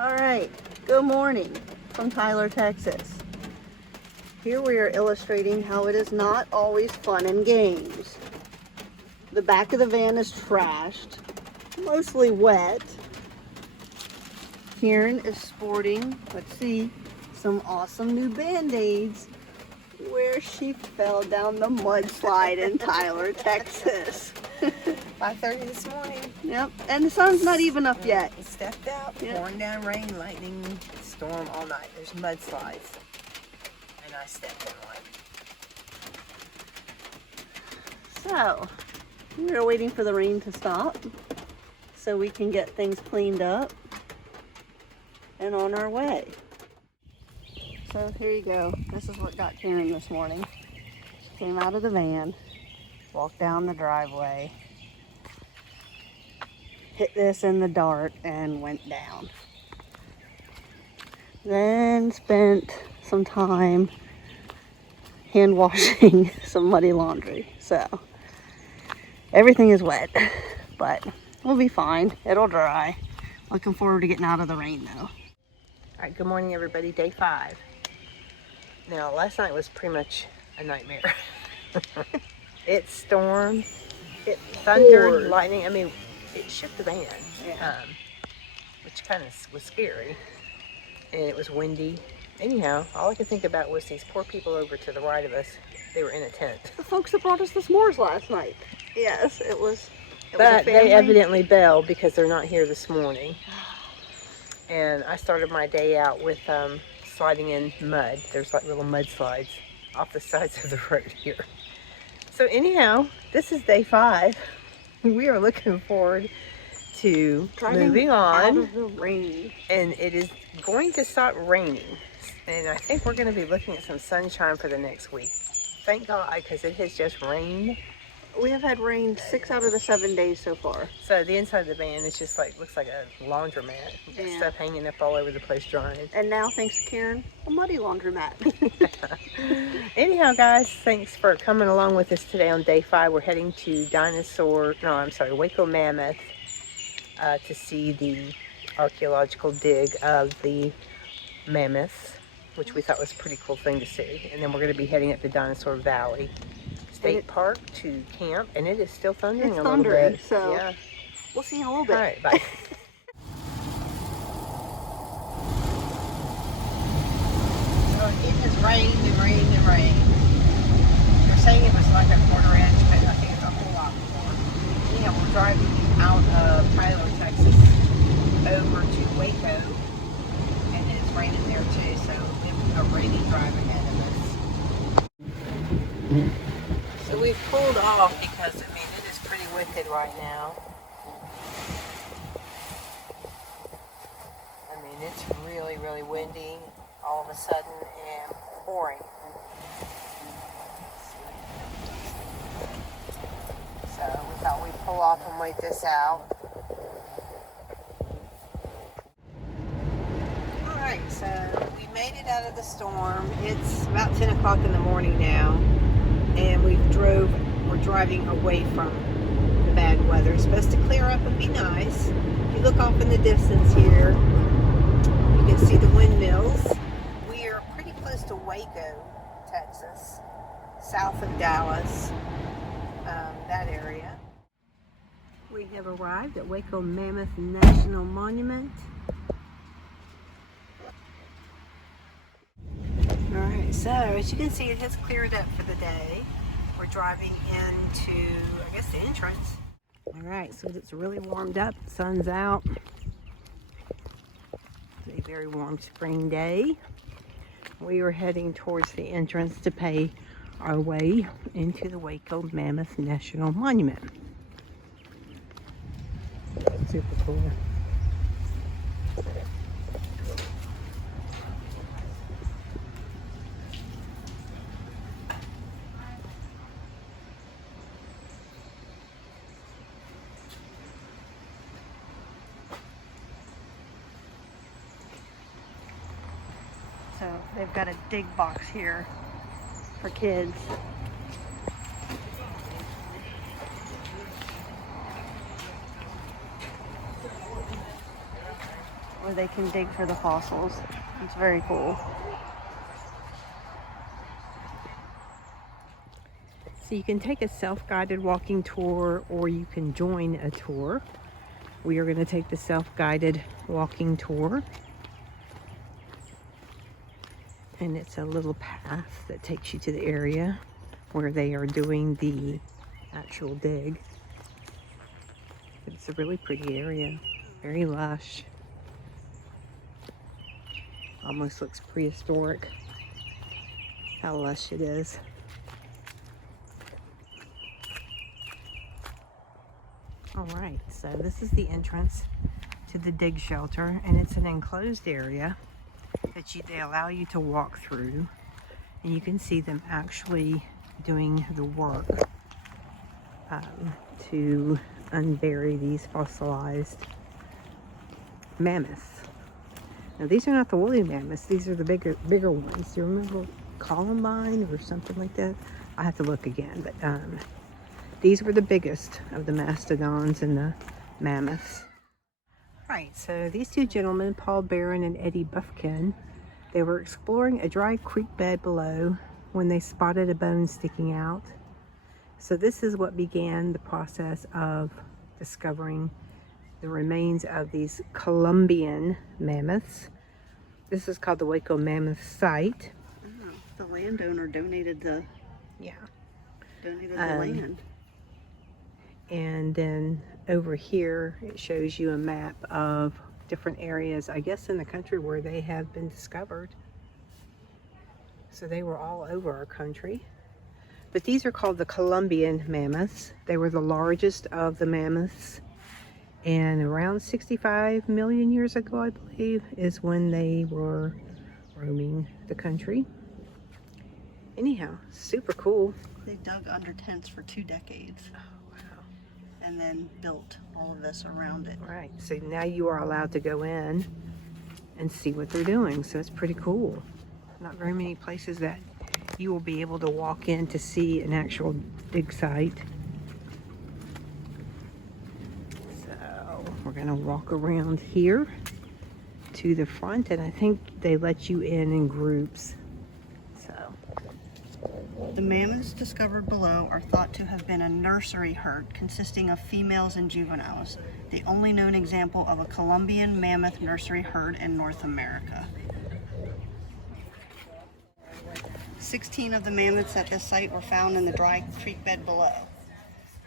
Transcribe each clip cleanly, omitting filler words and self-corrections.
All right, good morning from Tyler, Texas. Here we are illustrating how it is not always fun and games. The back of the van is trashed, mostly wet. Karen is sporting, let's see, some awesome new Band-Aids where she fell down the mudslide in Tyler, Texas. 5:30 this morning. Yep, and the sun's not even up yet. Stepped out, pouring down rain, lightning, storm all night. There's mudslides, and I stepped in one. So, we're waiting for the rain to stop so we can get things cleaned up and on our way. So here you go. This is what got Karen this morning. She came out of the van, walked down the driveway, hit this in the dart and went down. Then spent some time hand washing some muddy laundry. So everything is wet, but we'll be fine. It'll dry. Looking forward to getting out of the rain though. All right, good morning everybody, day 5. Now last night was pretty much a nightmare. It stormed, it thundered, lightning, I mean, it shook the van, which kind of was scary, and it was windy. Anyhow, all I could think about was these poor people over to the right of us. They were in a tent. The folks that brought us the s'mores last night. Yes, it was But they evidently bailed because they're not here this morning. And I started my day out with sliding in mud. There's like little mudslides off the sides of the road here. So anyhow, this is day 5. We are looking forward to moving on. Out of the rain. And it is going to start raining. And I think we're going to be looking at some sunshine for the next week. Thank God, because it has just rained. We have had rain 6 out of the 7 days so far. So the inside of the van is just like, looks like a laundromat. Yeah. Stuff hanging up all over the place drying. And now, thanks to Karen, a muddy laundromat. Anyhow, guys, thanks for coming along with us today on day 5. We're heading to Waco Mammoth to see the archaeological dig of the mammoths, which we thought was a pretty cool thing to see. And then we're going to be heading up to Dinosaur Valley State Park to camp, and it is still thundering a little bit. So yeah, we'll see you in a little bit. All right, bye. So it has rained and rained and rained. They're saying it was like a quarter inch, but I think it's a whole lot more. Anyhow, we're driving out of Tyler, Texas, over to Waco, and it's raining there too. So we have a rainy drive ahead of us. So we've pulled off because, I mean, it is pretty wicked right now. I mean, it's really, really windy all of a sudden and pouring. So we thought we'd pull off and wait this out. Alright, so we made it out of the storm. It's about 10 o'clock in the morning now. And we're driving away from the bad weather. It's supposed to clear up and be nice. If you look off in the distance here, you can see the windmills. We are pretty close to Waco, Texas, south of Dallas, that area. We have arrived at Waco Mammoth National Monument. Alright, so as you can see, it has cleared up for the day. We're driving into, I guess, the entrance. Alright, so it's really warmed up. The sun's out. It's a very warm spring day. We are heading towards the entrance to pay our way into the Waco Mammoth National Monument. Super cool. So they've got a dig box here for kids. where they can dig for the fossils. It's very cool. So you can take a self-guided walking tour, or you can join a tour. We are going to take the self-guided walking tour. And it's a little path that takes you to the area where they are doing the actual dig. It's a really pretty area, very lush. Almost looks prehistoric, how lush it is. All right, so this is the entrance to the dig shelter, and it's an enclosed area that they allow you to walk through, and you can see them actually doing the work to unbury these fossilized mammoths. Now these are not the woolly mammoths, these are the bigger ones. Do you remember Columbine or something like that? I have to look again, but these were the biggest of the mastodons and the mammoths. Right, so these two gentlemen, Paul Barron and Eddie Buffkin, they were exploring a dry creek bed below when they spotted a bone sticking out. So this is what began the process of discovering the remains of these Columbian mammoths. This is called the Waco Mammoth Site. Oh, the landowner donated the land. And then over here it shows you a map of different areas, I guess, in the country where they have been discovered. So they were all over our country. But these are called the Columbian mammoths. They were the largest of the mammoths. And around 65 million years ago, I believe, is when they were roaming the country. Anyhow, super cool. They dug under tents for 2 decades. Oh, wow. And then built all of this around it. Right, so now you are allowed to go in and see what they're doing. So it's pretty cool. Not very many places that you will be able to walk in to see an actual dig site. So we're gonna walk around here to the front, and I think they let you in groups. So the mammoths discovered below are thought to have been a nursery herd consisting of females and juveniles, the only known example of a Columbian mammoth nursery herd in North America. 16 of the mammoths at this site were found in the dry creek bed below.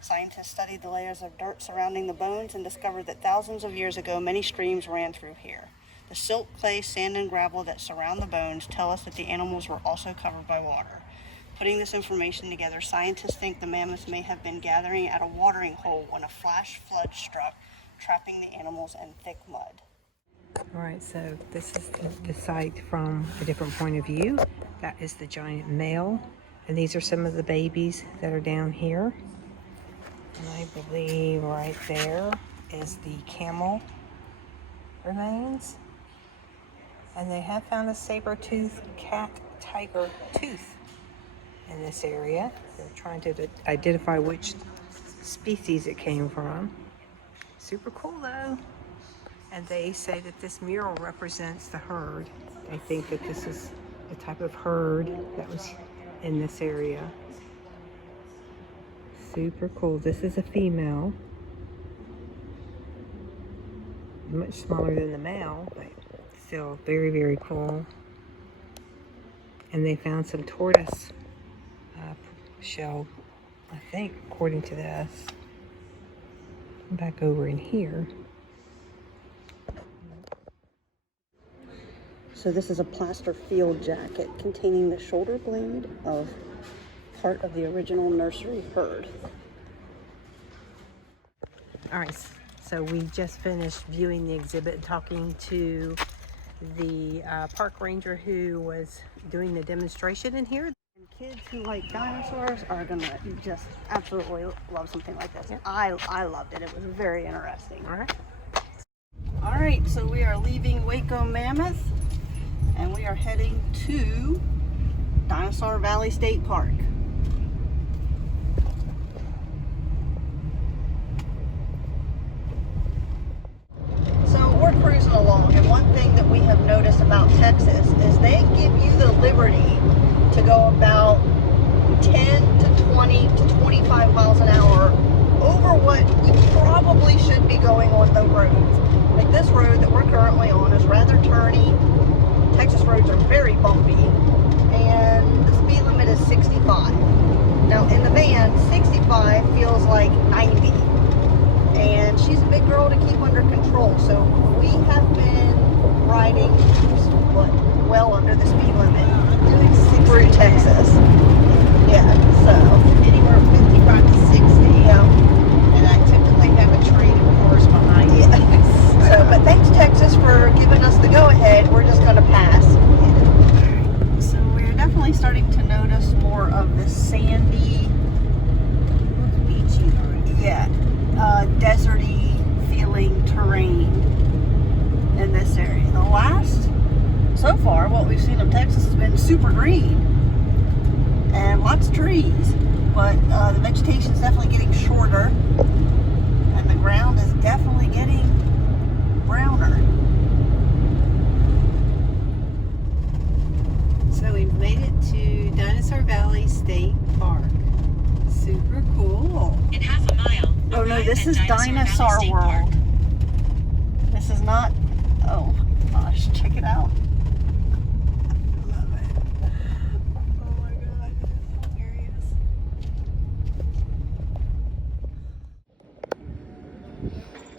Scientists studied the layers of dirt surrounding the bones and discovered that thousands of years ago many streams ran through here. The silt, clay, sand, and gravel that surround the bones tell us that the animals were also covered by water. Putting this information together, scientists think the mammoths may have been gathering at a watering hole when a flash flood struck, trapping the animals in thick mud. all right, so this is the site from a different point of view. That is the giant male, and these are some of the babies that are down here. And I believe right there is the camel remains. And they have found a saber-toothed cat tiger tooth in this area. They're trying to identify which species it came from. Super cool though. And they say that this mural represents the herd. I think that this is the type of herd that was in this area. Super cool. This is a female. Much smaller than the male, but still very, very cool. And they found some tortoise shell, I think, according to this. Back over in here. So this is a plaster field jacket containing the shoulder blade of part of the original nursery herd. All right, so we just finished viewing the exhibit and talking to the park ranger who was doing the demonstration in here. And kids who like dinosaurs are gonna just absolutely love something like this. Yeah. I loved it. It was very interesting. All right. All right, so we are leaving Waco Mammoth and we are heading to Dinosaur Valley State Park. So we're cruising along and about Texas is they give you the liberty to go about 10 to 20 to 25 miles an hour over what you probably should be going on the roads. Like this road that we're currently on is rather turny. Texas roads are very bumpy, and the speed limit is 65. Now in the van, 65 feels like 90. And she's a big girl to keep under control, so we have been riding well under the speed limit through Texas. Yeah, so Anywhere from 55 to 60. yeah. And I typically have a train of cars behind me. Yeah. So, but thanks Texas for giving us the go-ahead. We're just going to pass. So we're definitely starting to notice more of this sandy, Beachy road. yeah, deserty feeling terrain in this area. So far, what we've seen of Texas has been super green and lots of trees, but the vegetation is definitely getting shorter and the ground is definitely getting browner. So we've made it to Dinosaur Valley State Park. Super cool. In half a mile. Oh no, arrive this at is Dinosaur Valley State Park. World. This is not, oh gosh, check it out. Love it. Oh my god, that's hilarious.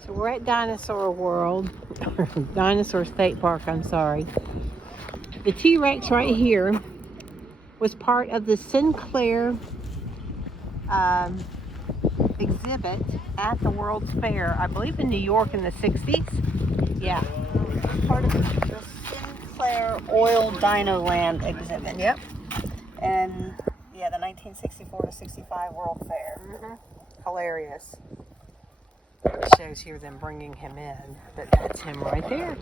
So we're at Dinosaur World, Dinosaur State Park, I'm sorry. The T-Rex right here was part of the Sinclair exhibit at the World's Fair, I believe in New York in the 60s. Yeah. Part of the Sinclair Oil Dino Land exhibit. Yep. And yeah, the 1964 to 65 World Fair. Hilarious. It shows here them bringing him in, but that's him right there.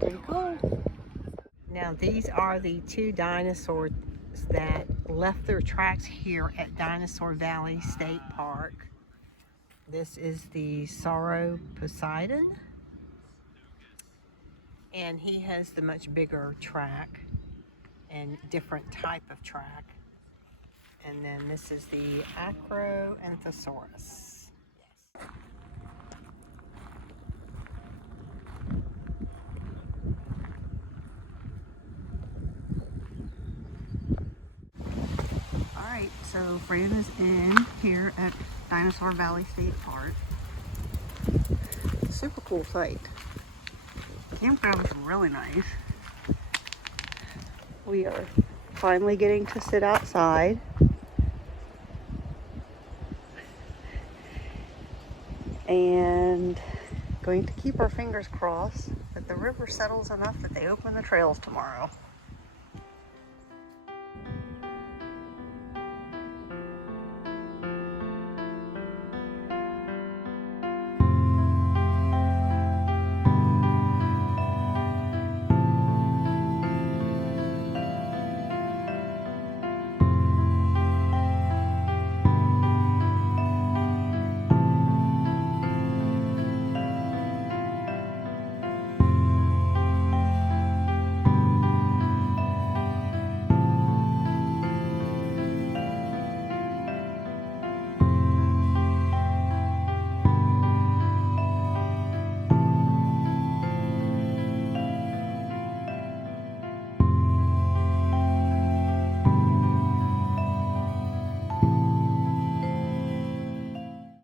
Pretty cool. Now these are the two dinosaurs that left their tracks here at Dinosaur Valley State Park. This is the Sorrow Poseidon, and he has the much bigger track and different type of track. And then this is the Acroanthosaurus. Alright, so Fran is in here at Dinosaur Valley State Park. Super cool site. Campground is really nice. We are finally getting to sit outside. And going to keep our fingers crossed that the river settles enough that they open the trails tomorrow.